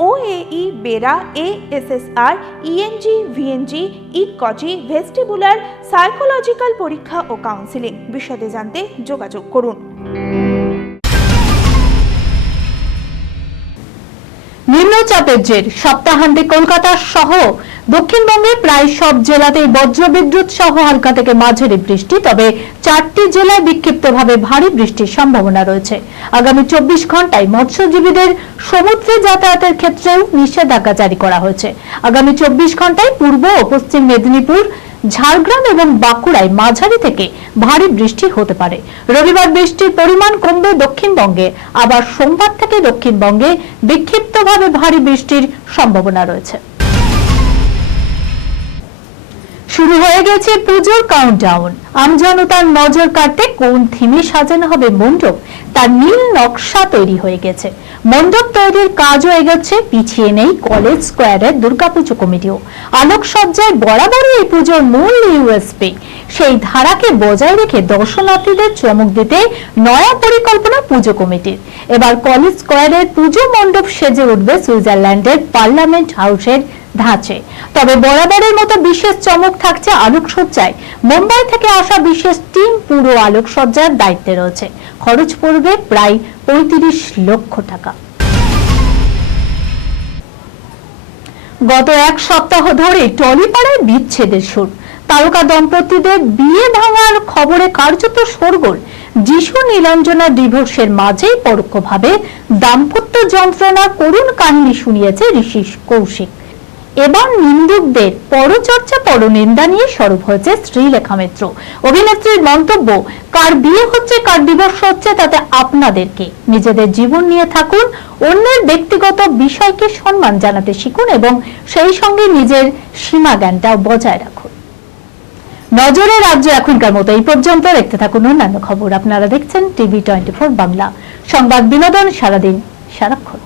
OAE BERA ASSR ENG VNG ইকজি vestibular psychological পরীক্ষা ও কাউন্সিলিং বিশদে জানতে যোগাযোগ করুন। নিম্নচাপের জের। সপ্তাহান্তে কলকাতা সহ দক্ষিণবঙ্গের প্রায় সব জেলাতেই বজ্রবিদ্যুৎ সহ হালকা থেকে মাঝারি বৃষ্টি, তবে চারটি জেলায় বিক্ষিপ্তভাবে ভারী বৃষ্টির সম্ভাবনা রয়েছে। আগামী চব্বিশ ঘন্টায় মৎস্যজীবীদের সমুদ্রে যাতায়াতের ক্ষেত্রেও নিষেধাজ্ঞা জারি করা হয়েছে। আগামী চব্বিশ ঘন্টায় পূর্ব ও পশ্চিম মেদিনীপুর ঝাড়গ্রাম এবং বাঁকুড়ায় মাঝারি থেকে ভারী বৃষ্টি হতে পারে। রবিবার বৃষ্টির পরিমাণ কমবে দক্ষিণবঙ্গে, আবার সোমবার থেকে দক্ষিণবঙ্গে বিক্ষিপ্তভাবে ভারী বৃষ্টির সম্ভাবনা রয়েছে। শুরু হয়ে গেছে পুজোর কাউন্টডাউন আমজনতার নজর কাটতে কোন থিমে সাজানো হবে মণ্ডপ? তার নীল নকশা তৈরি হয়ে গেছে। মণ্ডপ তৈরির কাজও এগোচ্ছে, পিছিয়ে নেই কলেজ স্কোয়ারের দুর্গাপুজো কমিটিও। আলোকসজ্জায় বরাবরই এই পুজোর মূল ইউএসপি। সেই ধারাকে বজায় রেখে দর্শনার্থীদের চমক দিতে নয়া পরিকল্পনা পুজো কমিটির। এবার কলেজ স্কোয়ারের পুজো মণ্ডপ সেজে উঠবে সুইজারল্যান্ডের পার্লামেন্ট হাউসের ধাঁচে। তবে বরাবরের মতো বিশেষ চমক থাকছে আলোকসজ্জায়। মুম্বাই থেকে আসা বিশেষ টিম পুরো আলোকসজ্জার দায়িত্বে রয়েছে। খরচ পড়বে প্রায় পঁয়ত্রিশ লক্ষ টাকা। গত এক সপ্তাহ ধরে টলিপাড়ায় বিচ্ছেদের সুর। তারকা দম্পতিদের বিয়ে ভাঙার খবরে কার্যত শোরগোল। যিশু নীলাঞ্জনা ডিভোর্সের মাঝেই পরোক্ষভাবে দাম্পত্য যন্ত্রণা করুণ কাহিনী শুনিয়েছে ঋষি কৌশিক। এবার নিন্দুকদের পরচর্চা পরনিন্দা নিয়ে সরব হয়েছে শ্রীলেখা মিত্র অভিনেত্রীর মন্তব্য, কার বিয়ে হচ্ছে, কার ডিভোর্স হচ্ছে, তাতে আপনাদেরকে নিজেদের জীবন নিয়ে থাকুন, অন্যের ব্যক্তিগত বিষয়কে সম্মান জানাতে শিখুন এবং সেই সঙ্গে নিজের সীমা জ্ঞানটাও বজায় রাখুন। নজরে রাজ্য এখনকার মতো এই পর্যন্ত। দেখতে থাকুন অন্যান্য খবর। আপনারা দেখছেন টিভি টোয়েন্টি বাংলা। সংবাদ বিনোদন সারাদিন সারাক্ষণ।